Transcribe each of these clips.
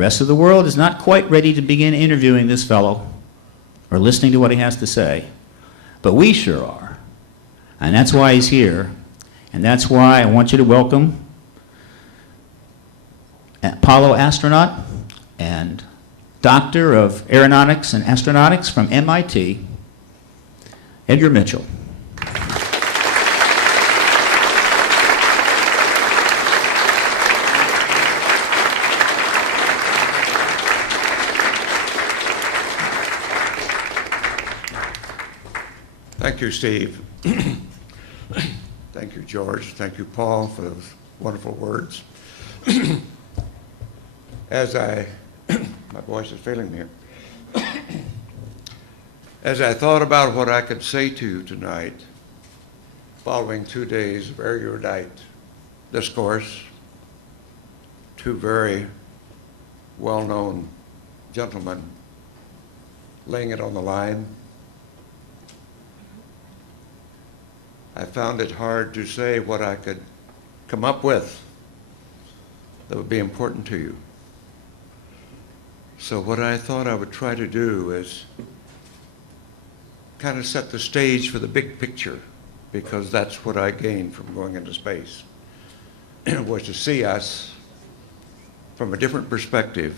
rest of the world is not quite ready to begin interviewing this fellow or listening to what he has to say, but we sure are. And that's why he's here, and that's why I want you to welcome Apollo astronaut and Doctor of Aeronautics and Astronautics from MIT, Edgar Mitchell. Thank you, Steve. Thank you, George. Thank you, Paul, for those wonderful words. My voice is failing me here. As I thought about what I could say to you tonight, following 2 days of erudite discourse, two very well-known gentlemen laying it on the line, I found it hard to say what I could come up with that would be important to you. So what I thought I would try to do is kind of set the stage for the big picture, because that's what I gained from going into space, was to see us from a different perspective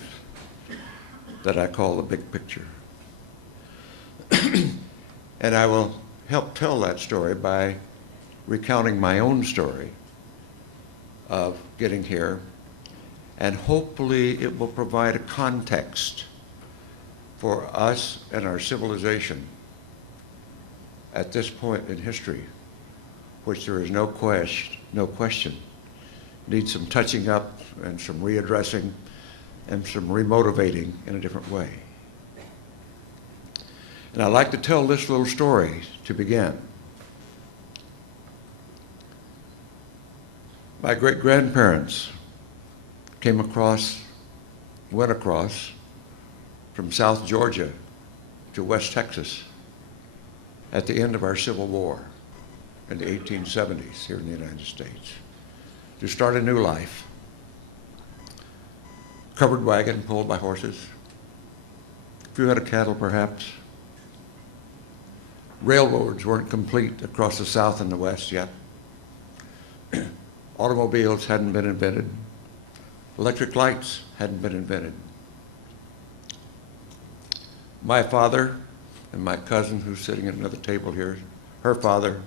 that I call the big picture. And I will help tell that story by recounting my own story of getting here, and hopefully it will provide a context for us and our civilization at this point in history, which there is no question needs some touching up and some readdressing and some remotivating in a different way. And I'd like to tell this little story to begin. My great-grandparents went across from South Georgia to West Texas at the end of our Civil War in the 1870s here in the United States to start a new life. Covered wagon pulled by horses, a few head of cattle perhaps. Railroads weren't complete across the South and the West yet. Automobiles hadn't been invented. Electric lights hadn't been invented. My father and my cousin, who's sitting at another table here, her father,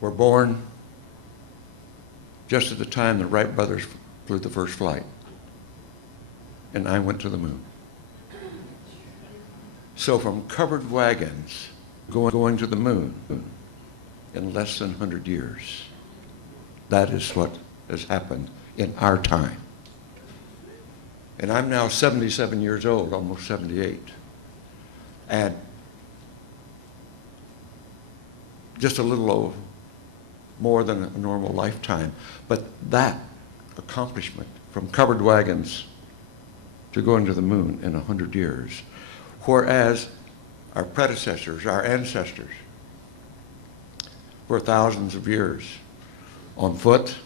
were born just at the time the Wright brothers flew the first flight, and I went to the moon. So from covered wagons going to the moon in less than 100 years, that is what has happened in our time. And I'm now 77 years old, almost 78. And just a little more than a normal lifetime. But that accomplishment, from covered wagons to going to the moon in 100 years, whereas our predecessors, our ancestors, for thousands of years, on foot,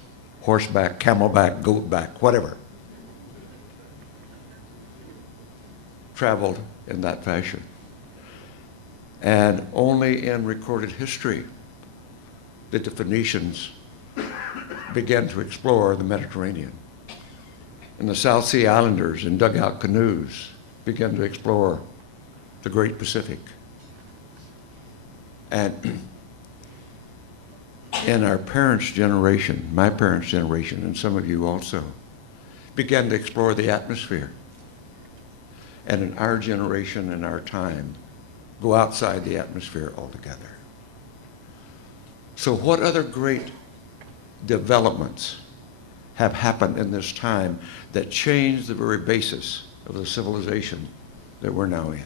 horseback, camelback, goatback, whatever, traveled in that fashion. And only in recorded history did the Phoenicians begin to explore the Mediterranean. And the South Sea Islanders in dugout canoes began to explore the Great Pacific. And in our parents' generation, my parents' generation, and some of you also, began to explore the atmosphere. And in our generation and our time, go outside the atmosphere altogether. So what other great developments have happened in this time that changed the very basis of the civilization that we're now in?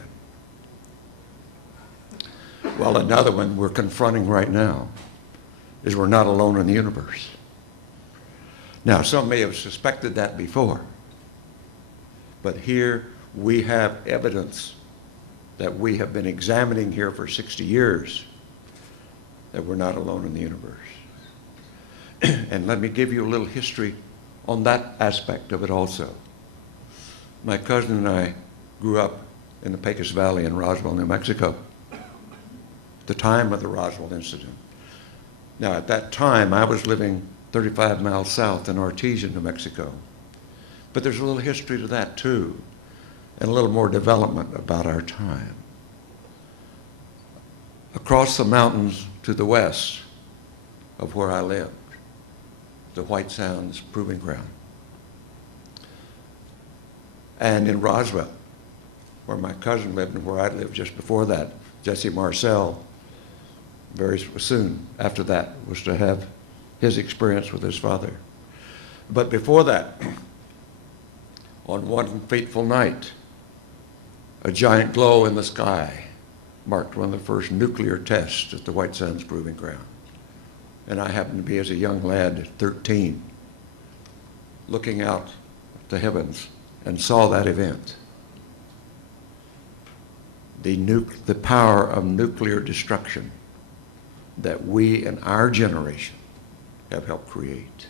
Well, another one we're confronting right now is we're not alone in the universe. Now, some may have suspected that before, but here we have evidence that we have been examining here for 60 years that we're not alone in the universe. And let me give you a little history on that aspect of it also. My cousin and I grew up in the Pecos Valley in Roswell, New Mexico, at the time of the Roswell incident. Now, at that time, I was living 35 miles south in Artesia, New Mexico. But there's a little history to that, too, and a little more development about our time. Across the mountains to the west of where I lived, the White Sands Proving Ground. And in Roswell, where my cousin lived and where I lived just before that, Jesse Marcel, very soon after that, was to have his experience with his father. But before that, on one fateful night, a giant glow in the sky marked one of the first nuclear tests at the White Sands Proving Ground. And I happened to be, as a young lad at 13, looking out at the heavens and saw that event. The power of nuclear destruction that we in our generation have helped create.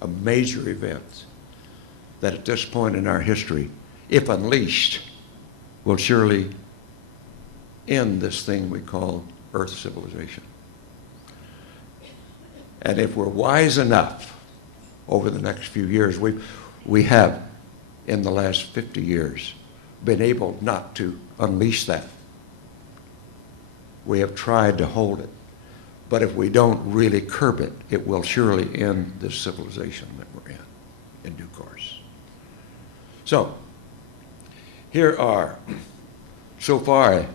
A major event that at this point in our history, if unleashed, will surely end this thing we call Earth civilization. And if we're wise enough over the next few years, we have in the last 50 years been able not to unleash that. We have tried to hold it. But if we don't really curb it, it will surely end this civilization that we're in due course. So, here are, so far,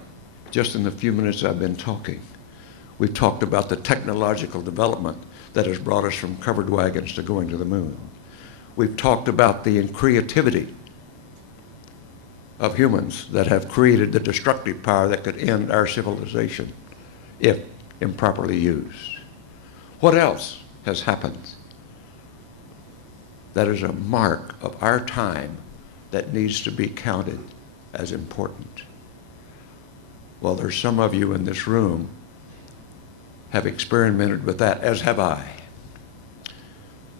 just in the few minutes I've been talking, we've talked about the technological development that has brought us from covered wagons to going to the moon. We've talked about the creativity of humans that have created the destructive power that could end our civilization if improperly used. What else has happened that is a mark of our time that needs to be counted as important? Well, there's some of you in this room have experimented with that, as have I.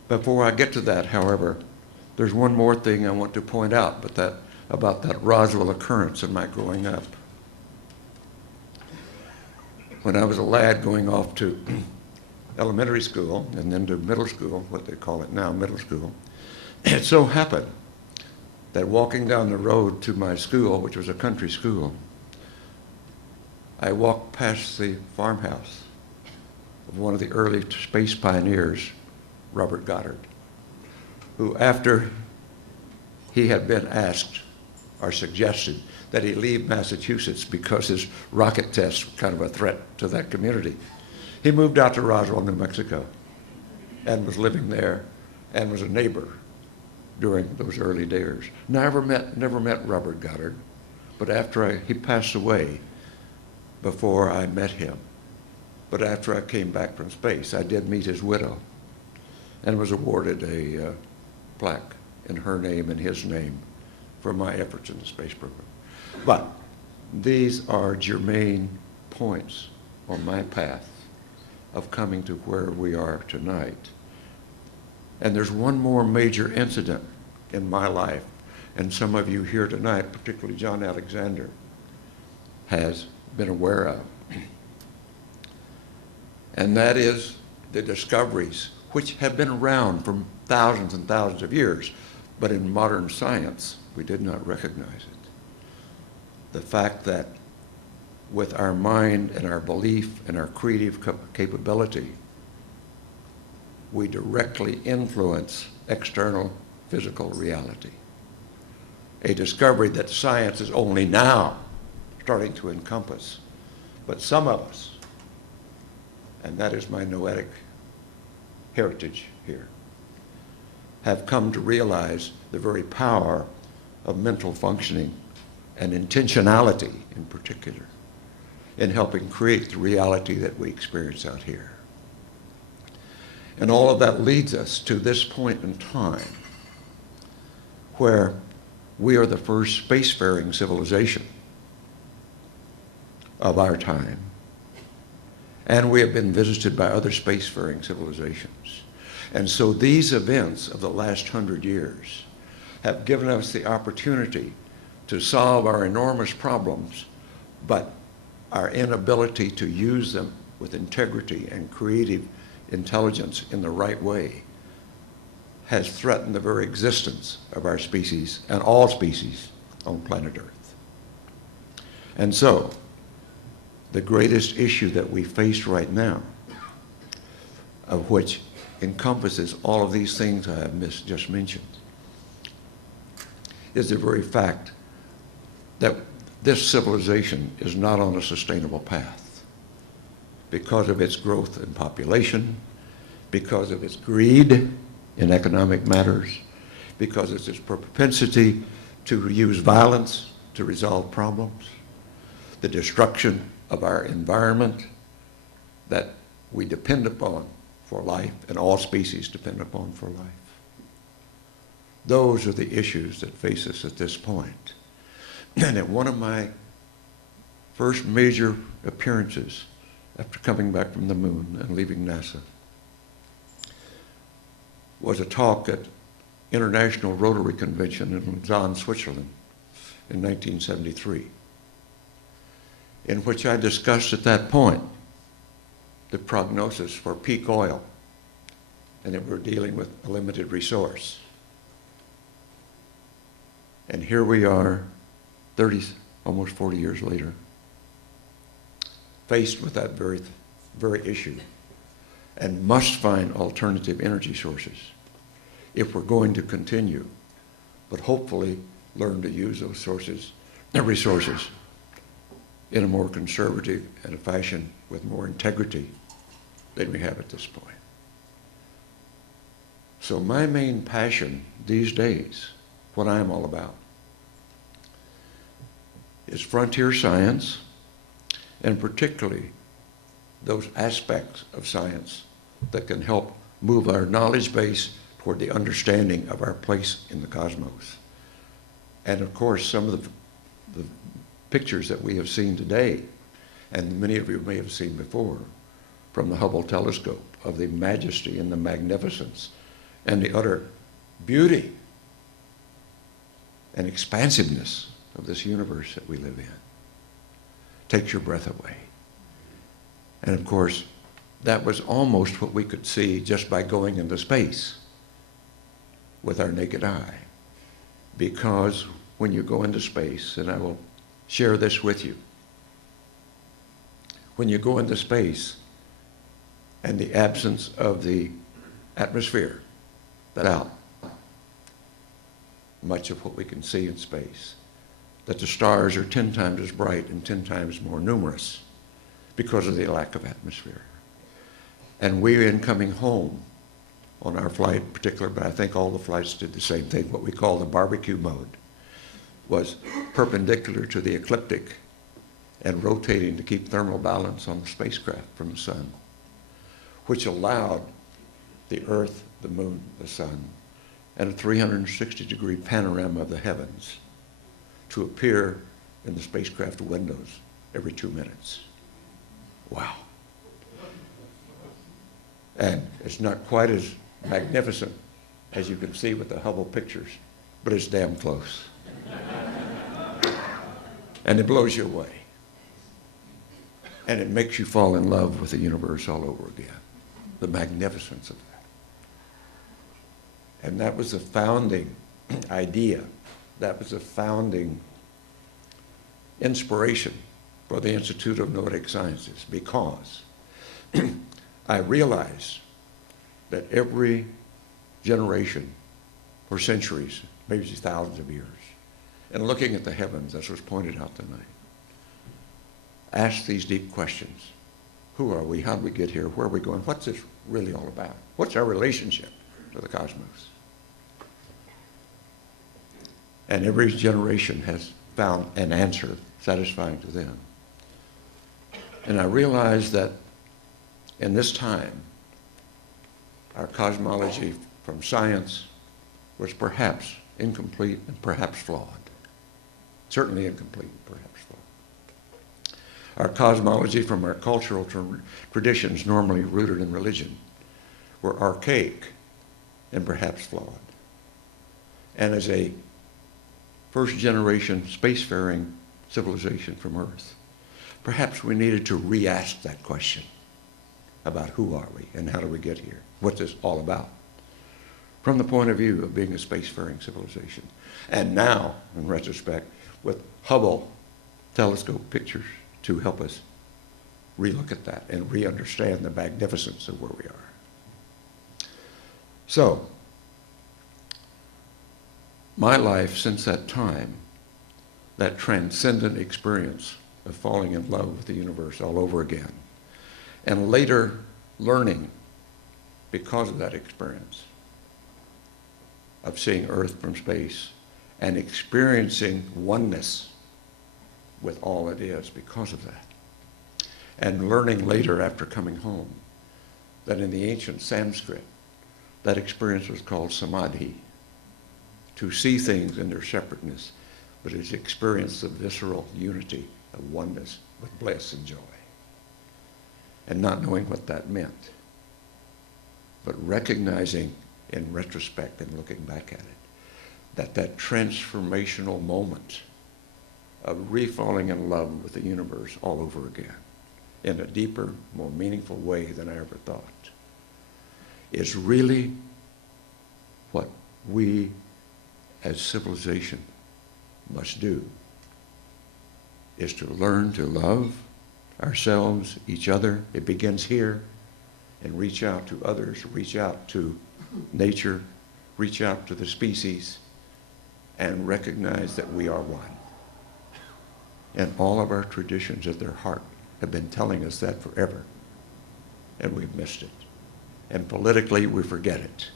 Before I get to that, however, there's one more thing I want to point out about that Roswell occurrence in my growing up. When I was a lad going off to elementary school and then to middle school, what they call it now, middle school, it so happened that walking down the road to my school, which was a country school, I walked past the farmhouse of one of the early space pioneers, Robert Goddard, who, after he had been asked or suggested that he leave Massachusetts because his rocket tests were kind of a threat to that community, he moved out to Roswell, New Mexico, and was living there and was a neighbor during those early days. Never met Robert Goddard, but after he passed away, before I met him, but after I came back from space, I did meet his widow and was awarded a plaque in her name and his name for my efforts in the space program. But these are germane points on my path of coming to where we are tonight. And there's one more major incident in my life, and some of you here tonight, particularly John Alexander, has been aware of. And that is the discoveries, which have been around for thousands and thousands of years, but in modern science, we did not recognize it. The fact that with our mind and our belief and our creative capability, we directly influence external physical reality. A discovery that science is only now starting to encompass. But some of us, and that is my noetic heritage here, have come to realize the very power of mental functioning and intentionality in particular in helping create the reality that we experience out here. And all of that leads us to this point in time where we are the first spacefaring civilization of our time. And we have been visited by other spacefaring civilizations. And so these events of the last 100 years have given us the opportunity to solve our enormous problems, but our inability to use them with integrity and creative intelligence in the right way has threatened the very existence of our species and all species on planet Earth. And so, the greatest issue that we face right now, of which encompasses all of these things I have just mentioned, is the very fact that this civilization is not on a sustainable path because of its growth in population, because of its greed in economic matters, because of its propensity to use violence to resolve problems, the destruction of our environment that we depend upon for life and all species depend upon for life. Those are the issues that face us at this point. And at one of my first major appearances after coming back from the moon and leaving NASA was a talk at International Rotary Convention in Lausanne, Switzerland in 1973, in which I discussed at that point the prognosis for peak oil, and that we're dealing with a limited resource. And here we are, almost 40 years later, faced with that very issue, and must find alternative energy sources if we're going to continue, but hopefully learn to use those resources in a more conservative and a fashion with more integrity than we have at this point. So my main passion these days, what I'm all about, is frontier science, and particularly those aspects of science that can help move our knowledge base toward the understanding of our place in the cosmos. And of course, some of the pictures that we have seen today, and many of you may have seen before, from the Hubble telescope, of the majesty and the magnificence and the utter beauty and expansiveness of this universe that we live in, takes your breath away. And of course, that was almost what we could see just by going into space with our naked eye. Because when you go into space, and I will share this with you, when you go into space and the absence of the atmosphere, that out, much of what we can see in space, that the stars are 10 times as bright and 10 times more numerous because of the lack of atmosphere. And we, in coming home on our flight in particular, but I think all the flights did the same thing, what we call the barbecue mode, was perpendicular to the ecliptic and rotating to keep thermal balance on the spacecraft from the sun, which allowed the Earth, the moon, the sun, and a 360-degree panorama of the heavens to appear in the spacecraft windows every 2 minutes. Wow. And it's not quite as magnificent as you can see with the Hubble pictures, but it's damn close. And it blows you away. And it makes you fall in love with the universe all over again, the magnificence of that. And that was the founding idea. That was the founding inspiration for the Institute of Noetic Sciences, because I realized that every generation for centuries, maybe thousands of years, and looking at the heavens, as was pointed out tonight, asked these deep questions. Who are we? How did we get here? Where are we going? What's this really all about? What's our relationship to the cosmos? And every generation has found an answer satisfying to them. And I realized that in this time, our cosmology from science was perhaps incomplete and perhaps flawed. Certainly incomplete and perhaps flawed. Our cosmology from our cultural traditions normally rooted in religion were archaic and perhaps flawed. and as a first-generation spacefaring civilization from Earth, perhaps we needed to re-ask that question about who are we and how do we get here? What's this all about? From the point of view of being a spacefaring civilization. And now, in retrospect, with Hubble telescope pictures to help us relook at that and re-understand the magnificence of where we are. So, my life since that time, that transcendent experience of falling in love with the universe all over again, and later learning because of that experience of seeing Earth from space and experiencing oneness with all it is because of that. And learning later after coming home that in the ancient Sanskrit, that experience was called samadhi, to see things in their separateness, but is experience of visceral unity, of oneness with bliss and joy. And not knowing what that meant, but recognizing in retrospect and looking back at it, that transformational moment of refalling in love with the universe all over again in a deeper, more meaningful way than I ever thought, is really what we as civilization must do, is to learn to love ourselves, each other. It begins here, and reach out to others, reach out to nature, reach out to the species, and recognize that we are one. And all of our traditions at their heart have been telling us that forever, and we've missed it. And politically, we forget it.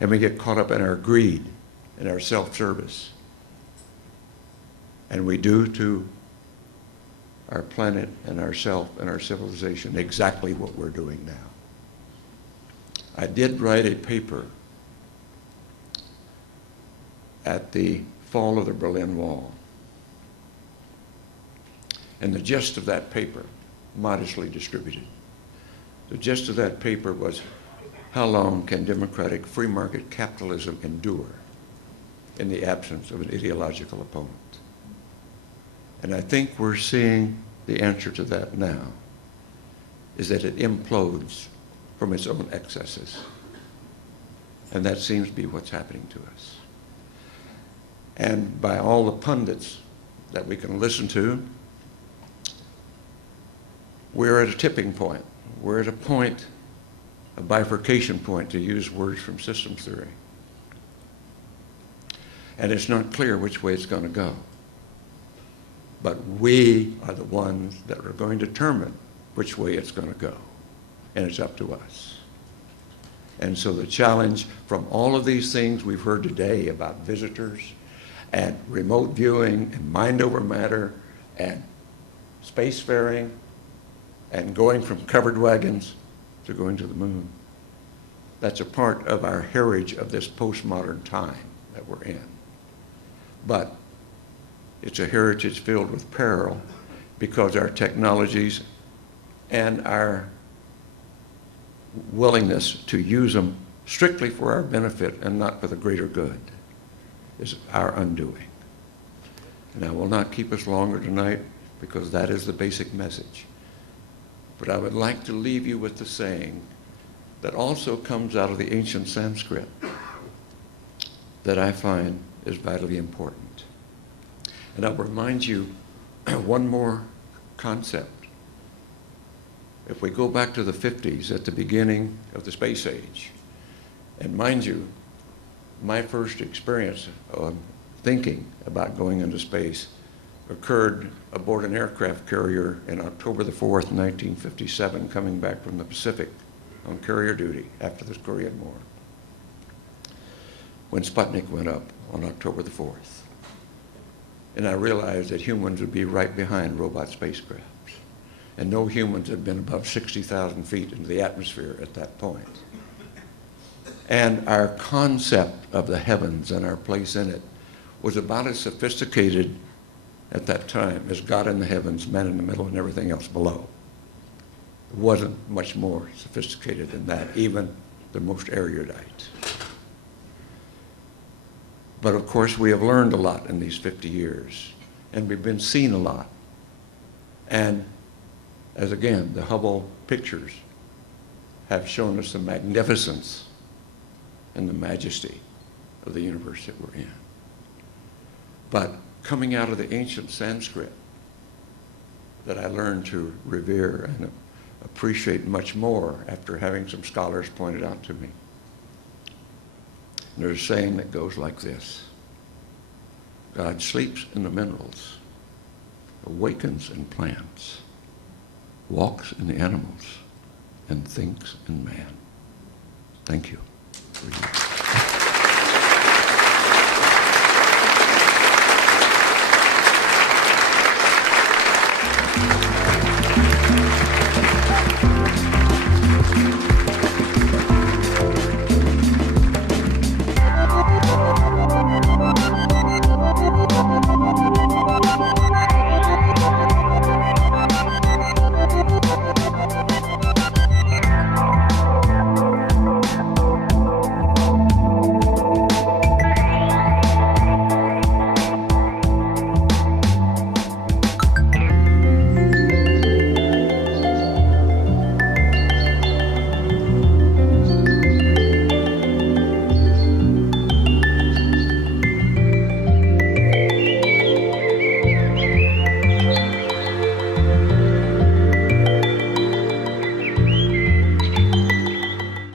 And we get caught up in our greed and our self-service. And we do to our planet and ourself and our civilization exactly what we're doing now. I did write a paper at the fall of the Berlin Wall. And the gist of that paper, modestly distributed, the gist of that paper was, how long can democratic free market capitalism endure in the absence of an ideological opponent? And I think we're seeing the answer to that now, is that it implodes from its own excesses. And that seems to be what's happening to us. And by all the pundits that we can listen to, we're at a tipping point. We're at a point, a bifurcation point, to use words from systems theory. And it's not clear which way it's going to go. But we are the ones that are going to determine which way it's going to go. And it's up to us. And so the challenge from all of these things we've heard today about visitors and remote viewing and mind over matter and spacefaring and going from covered wagons to going to the moon, that's a part of our heritage of this postmodern time that we're in. But it's a heritage filled with peril because our technologies and our willingness to use them strictly for our benefit and not for the greater good is our undoing. And I will not keep us longer tonight because that is the basic message. But I would like to leave you with the saying that also comes out of the ancient Sanskrit that I find is vitally important. And I'll remind you one more concept. If we go back to the 50s, at the beginning of the space age, and mind you, my first experience of thinking about going into space occurred aboard an aircraft carrier in October the 4th, 1957, coming back from the Pacific on carrier duty after the Korean War, when Sputnik went up on October the 4th. And I realized that humans would be right behind robot spacecraft. And no humans had been above 60,000 feet into the atmosphere at that point. And our concept of the heavens and our place in it was about as sophisticated at that time as God in the heavens, man in the middle, and everything else below. It wasn't much more sophisticated than that, even the most erudite. But of course, we have learned a lot in these 50 years, and we've been seeing a lot. And as again, the Hubble pictures have shown us the magnificence and the majesty of the universe that we're in. But coming out of the ancient Sanskrit that I learned to revere and appreciate much more after having some scholars point it out to me. There's a saying that goes like this: God sleeps in the minerals, awakens in plants, walks in the animals, and thinks in man. Thank you.